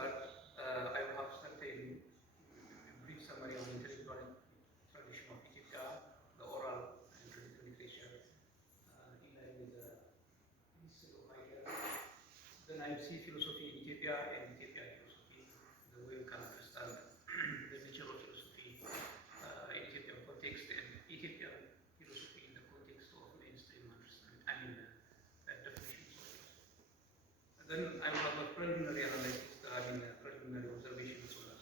regard, I will have certain brief summary on intellectual tradition of Ethiopia, the oral and written literature, in line with the history of ideas. Then I will see philosophy in Ethiopia and Ethiopian philosophy, the way we can understand the nature of philosophy in Ethiopian context, and Ethiopian philosophy in the context of mainstream understanding, definitions of it. Then I will have a preliminary analysis, preliminary observations on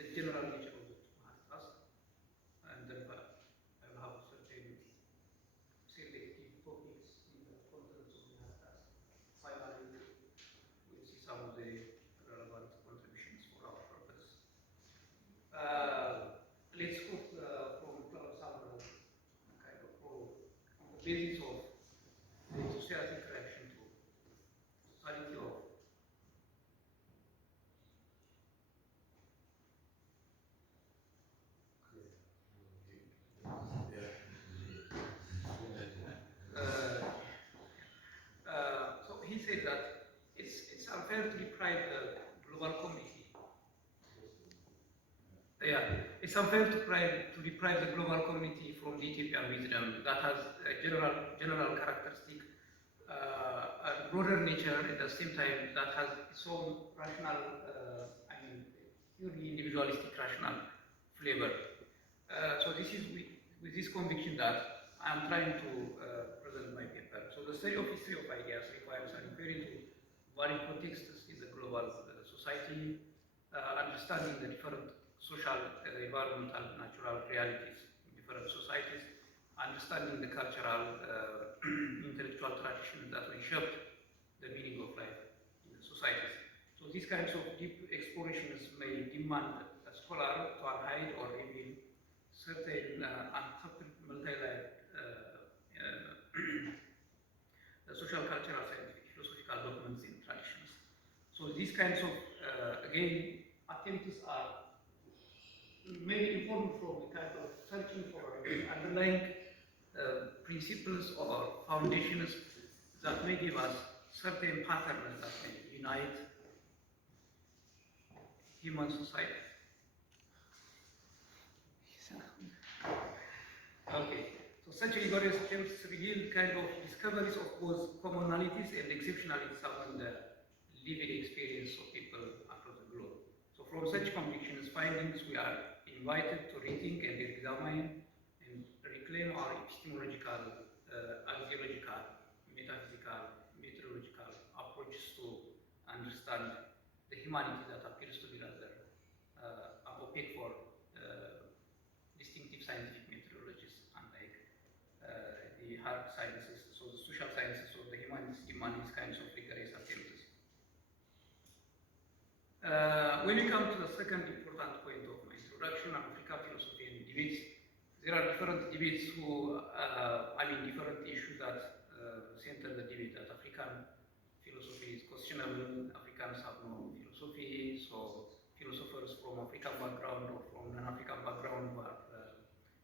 the general nature of the Hatatas, and then I will have certain selective topics in the contents of the Hatatas. Finally, we'll see some of the relevant contributions for our purpose. Let's go from several kind of on the basis of the societal reaction to totality of so he said that it's unfair to deprive the global community. It's unfair to deprive the global community from the Ethiopian wisdom that has a general characteristic, a broader nature, at the same time that has its own rational, purely individualistic rational flavor. So this is with this conviction that I am trying to present my paper. So the study of history of ideas requires an inquiry into varied contexts in the global society, understanding the different social, environmental, natural realities in different societies, understanding the cultural, intellectual traditions that reshape the meaning of life in the societies. So these kinds of deep explorations may demand a scholar to unhide or reveal certain untapped multi-layered social, cultural, scientific, philosophical documents and traditions. So these kinds of, again, activities are maybe informed from the kind of searching for underlying principles or foundations that may give us certain patterns that may unite human society. Okay, so such rigorous attempts reveal kind of discoveries of both commonalities and exceptionalities among the lived experience of people across the globe. So from such convictions, findings, we are invited to rethink and examine and reclaim our epistemological, ideological, metaphysical, meteorological approaches to understand the humanity that appears to be rather opaque for distinctive scientific methodologies, unlike the hard sciences, so the social sciences or the humanities demand these kinds of rigorous attempts. When we come to the second important point of my introduction, African philosophy and debates, there are different debates different issues that center the debate that African philosophy is questionable, Africans have no philosophy, so philosophers from African background or from non-African background who are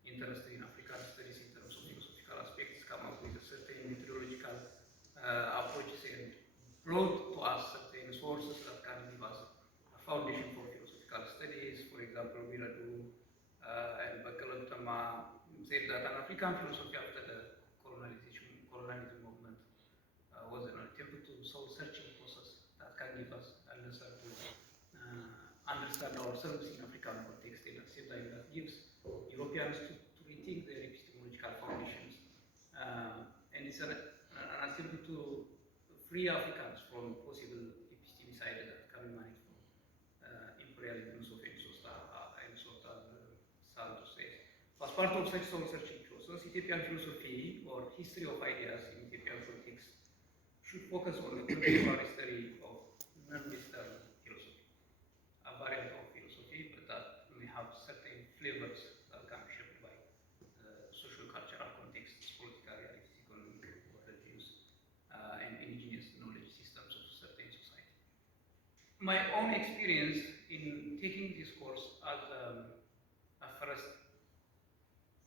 interested in African studies in terms of philosophical aspects come up with a certain methodological approaches and brought to us certain sources that can give us a foundation for philosophical studies. For example, Welda and Bakalottama said that an African philosophy after the colonialism movement was an attempt to soul-searching process that can give us an answer to understand ourselves in African context, and at the same time that gives Europeans to rethink their epistemological foundations. And it's an attempt to free Africans from possible epistemicide that can emanate from imperialism of Santos says. As part of such soul-searching process, Ethiopian philosophy or history of ideas in Ethiopian context should focus on the contemporary history of non-Western philosophy, a variant of philosophy, but that may have certain flavors that can be shaped by social, cultural contexts, political realities, economic, religious, and indigenous knowledge systems of certain society. My own experience in taking this course as a first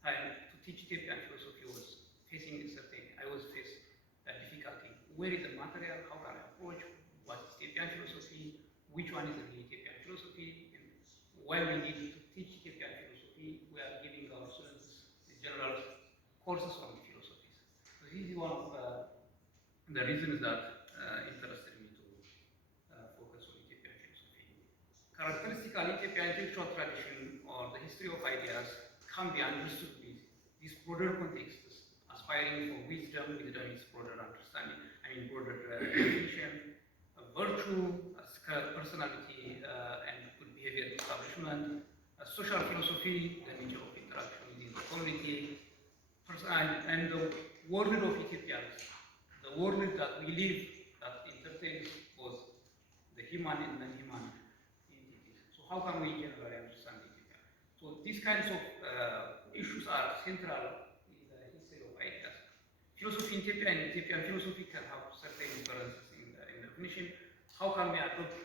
time to teach Ethiopian philosophy was facing a certain, I was faced a difficulty. Where is the material? How can I approach? What is Ethiopian philosophy? which one is the Ethiopian philosophy, and why we need to teach Ethiopian philosophy. We are giving our students the general courses on philosophies. So this is one of the reasons that interested me to focus on Ethiopian philosophy. Characteristical Ethiopian intellectual tradition or the history of ideas can be understood with these broader contexts, aspiring for wisdom. Wisdom is broader understanding, broader definition, virtue, personality, and good behavior establishment, social philosophy, the nature of interaction within the community, and the world of Ethiopians, the world that we live that entertains both the human and non-human entities. So how can we generally understand Ethiopia? So these kinds of issues are central in the history of ideas. Philosophy in Ethiopia and Ethiopian philosophy can have certain differences in the definition. How can we adopt